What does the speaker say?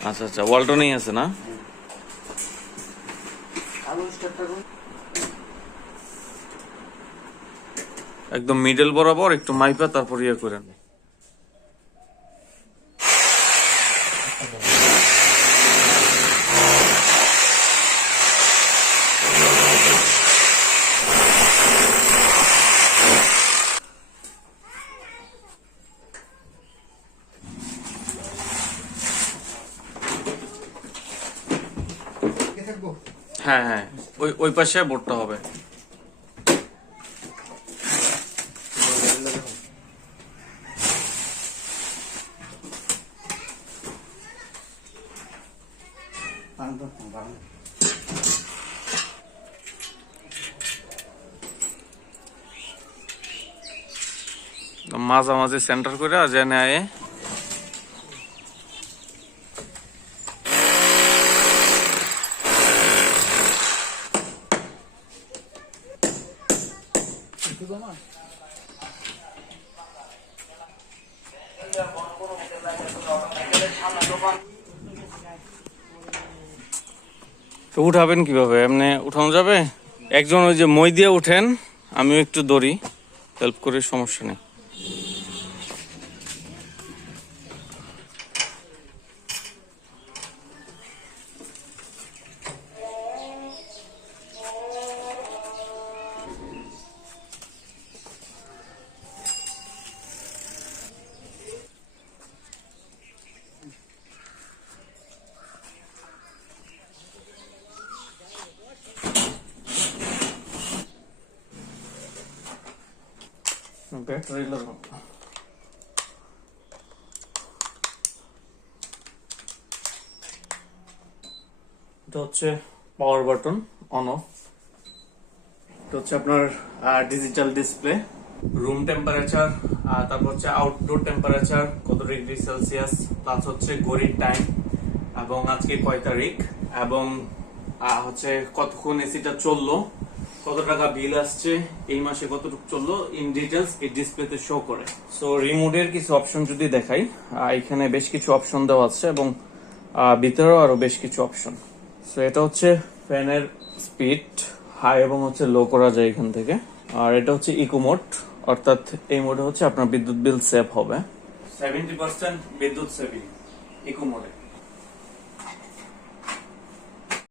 আচ্ছা আচ্ছা ওয়ালটনেই আছে না? একদম মিডল বরাবর একটু মাইপা তারপর ইয়ে করেন হ্যাঁ হ্যাঁ। ওই ওই পাশে বোর্ডটা হবে। মাঝামাঝি সেন্টার করে যে নেয় তো উঠাবেন কীভাবে? এমনি উঠানো যাবে? একজন ওই যে মই দিয়ে উঠেন, আমিও একটু দৌড়ি। হেল্প করে সমস্যা নেই। ব্যাটারি লাগাবো এটা হচ্ছে পাওয়ার বাটন অন অফ এটা হচ্ছে আপনার ডিজিটাল ডিসপ্লে রুম টেম্পারেচার তারপর হচ্ছে আউটডোর টেম্পারেচার কত ডিগ্রি সেলসিয়াস প্লাস হচ্ছে ঘড়ির টাইম এবং আজকে কয় তারিখ, এবং হচ্ছে কতক্ষণ এসিটা চলল কত টাকা বিল আসছে এই মাসে কতটুকু চলল ইন ডিটেলস এই ডিসপ্লেতে শো করে। সো রিমোটের কিছু অপশন যদি দেখাই এখানে বেশ কিছু অপশন দেওয়া আছে এবং ভিতরেও আরও বেশ কিছু অপশন সো এটা হচ্ছে ফ্যানের স্পিড হাই এবং হচ্ছে লো করা যায় এখান থেকে। আর এটা হচ্ছে ইকো মোড অর্থাৎ এই মোডে হচ্ছে আপনার বিদ্যুৎ বিল সেভ হবে। সেভেন্টি পার্সেন্ট বিদ্যুৎ সেভিং ইকো মোডে